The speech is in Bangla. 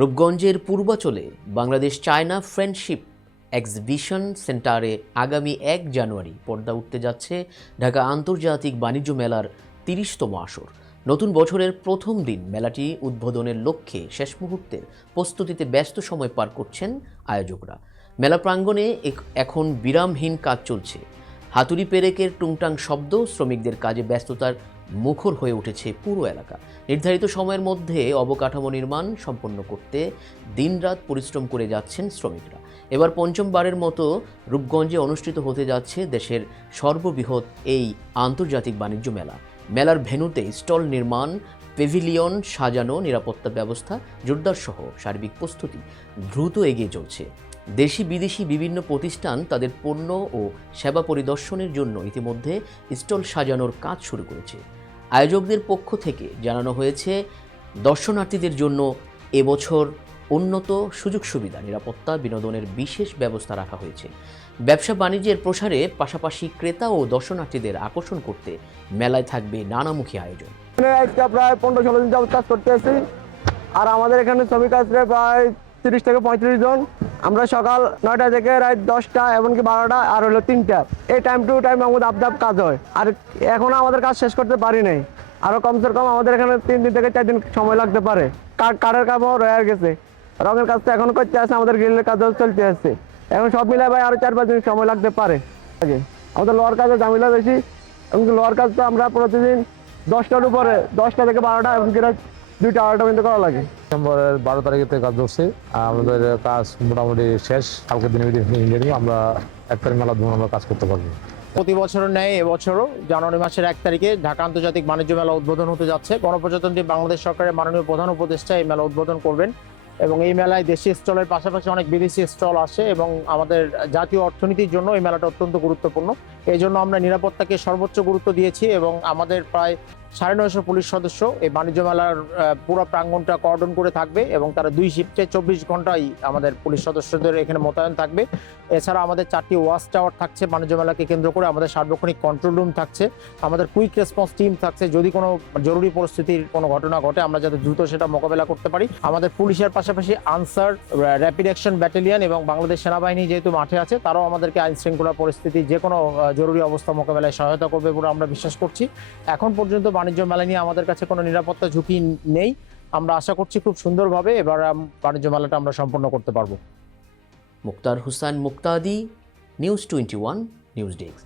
রূপগঞ্জের পূর্বাচলে বাংলাদেশ চায়না ফ্রেন্ডশিপ এক্সিবিশন সেন্টারে আগামী ১ জানুয়ারি পর্দা উঠতে যাচ্ছে ঢাকা আন্তর্জাতিক বাণিজ্য মেলার ৩০তম আসর। নতুন বছরের প্রথম দিন মেলাটি উদ্বোধনের লক্ষ্যে শেষ মুহূর্তের প্রস্তুতিতে ব্যস্ত সময় পার করছেন আয়োজকরা। মেলা প্রাঙ্গণে এখন বিরামহীন কাজ চলছে। হাতুড়ি পেরেকের টুংটাং শব্দ, শ্রমিকদের কাজে ব্যস্ততার মুখর হয়ে উঠেছে পুরো এলাকা। নির্ধারিত সময়ের মধ্যে অবকাঠামো নির্মাণ সম্পন্ন করতে দিনরাত পরিশ্রম করে যাচ্ছেন শ্রমিকরা। এবার পঞ্চমবারের মতো রূপগঞ্জে অনুষ্ঠিত হতে যাচ্ছে দেশের সর্ববৃহৎ এই আন্তর্জাতিক বাণিজ্য মেলা। মেলার ভেন্যুতে স্টল নির্মাণ, পেভিলিয়ন সাজানো, নিরাপত্তা ব্যবস্থা জোরদার সহ সার্বিক প্রস্তুতি দ্রুত এগিয়ে চলছে। দেশি বিদেশি বিভিন্ন প্রতিষ্ঠান তাদের পণ্য ও সেবা পরিদর্শনের জন্য ইতিমধ্যে স্টল সাজানোর কাজ শুরু করেছে। আয়োজকদের পক্ষ থেকে জানানো হয়েছে, দর্শনার্থীদের জন্য এবছর উন্নত সুযোগ সুবিধা, নিরাপত্তা, বিনোদনের বিশেষ ব্যবস্থা রাখা হয়েছে। ব্যবসা বাণিজ্যের প্রসারে পাশাপাশি ক্রেতা ও দর্শনার্থীদের আকর্ষণ করতে মেলায় থাকবে নানামুখী আয়োজন। প্রায় 15-16 দিন যাবত কাজ করতে আছি, আর আমাদের এখানে শ্রমিক আছে প্রায় 30 থেকে 35 জন। আমরা সকাল 9টা থেকে রাত 10টা, এমনকি 12টা আর হলো 3টা, এই টাইম টু টাইম আমাদের আপ কাজ হয়। আর এখনো আমাদের কাজ শেষ করতে পারি নাই, আরো কমসে কম আমাদের এখানে 3 দিন থেকে 4 দিন সময় লাগতে পারে। কাঠের কাজও রয়ে গেছে, রঙের কাজ তো এখনো করতে আছে, আমাদের গ্রিলের কাজও চলতে আছে। এখন সব মিলাই ভাই আরো 4-5 দিন সময় লাগতে পারে। আমাদের লোহার কাজে ঝামেলা বেশি, এমনকি লোহার কাজ তো আমরা প্রতিদিন 10টার উপরে, 10টা থেকে 12টা, এমনকি রাত 2টা 2:30 পর্যন্ত করা লাগে। ডিসেম্বরের 12 তারিখে থেকে কাজ করছি। আমাদের কাজ মোটামুটি শেষ। কালকে দিনের ভিতরে আমরা 1 তারিখ মেলা ধরুন আমরা কাজ করতে পারবো। প্রতি বছরের ন্যায় এবছরও জানুয়ারি মাসের 1 তারিখে ঢাকা আন্তর্জাতিক বাণিজ্য মেলা উদ্বোধন হতে যাচ্ছে। গণপ্রজাতন্ত্রী বাংলাদেশ সরকারের মাননীয় প্রধান উপদেষ্টা এই মেলা উদ্বোধন করবেন এবং এই মেলায় দেশি স্টলের পাশাপাশি অনেক বিদেশি স্টল আসে এবং আমাদের জাতীয় অর্থনীতির জন্য এই মেলাটা অত্যন্ত গুরুত্বপূর্ণ। এই জন্য আমরা নিরাপত্তাকে সর্বোচ্চ গুরুত্ব দিয়েছি এবং আমাদের প্রায় 950 পুলিশ সদস্য এই বাণিজ্য মেলার পুরো প্রাঙ্গণটা কর্ডন করে থাকবে এবং তারা 2 শিফটে 24 ঘন্টাই আমাদের পুলিশ সদস্যদের এখানে মোতায়েন থাকবে। এছাড়া আমাদের 4টি ওয়াচ টাওয়ার থাকছে বাণিজ্য মেলাকে কেন্দ্র করে, আমাদের সার্বক্ষণিক কন্ট্রোল রুম থাকছে, আমাদের কুইক রেসপন্স টিম থাকছে। যদি কোনো জরুরি পরিস্থিতির কোনো ঘটনা ঘটে আমরা যাতে দ্রুত সেটা মোকাবেলা করতে পারি। আমাদের পুলিশের পাশাপাশি আনসার, র্যাপিড অ্যাকশন ব্যাটালিয়ন এবং বাংলাদেশ সেনাবাহিনী যেহেতু মাঠে আছে, তারাও আমাদেরকে আইন শৃঙ্খলা পরিস্থিতি যে কোনো জরুরি অবস্থা মোকাবেলায় সহায়তা করবে বলে আমরা বিশ্বাস করছি। এখন পর্যন্ত বাণিজ্য মেলা নিয়ে আমাদের কাছে কোনো নিরাপত্তা ঝুঁকি নেই। আমরা আশা করছি খুব সুন্দরভাবে এবার বাণিজ্য মেলাটা আমরা সম্পন্ন করতে পারবো। মুক্তার হুসাইন মুক্তাদি, নিউজ 21 নিউজ ডেস্ক।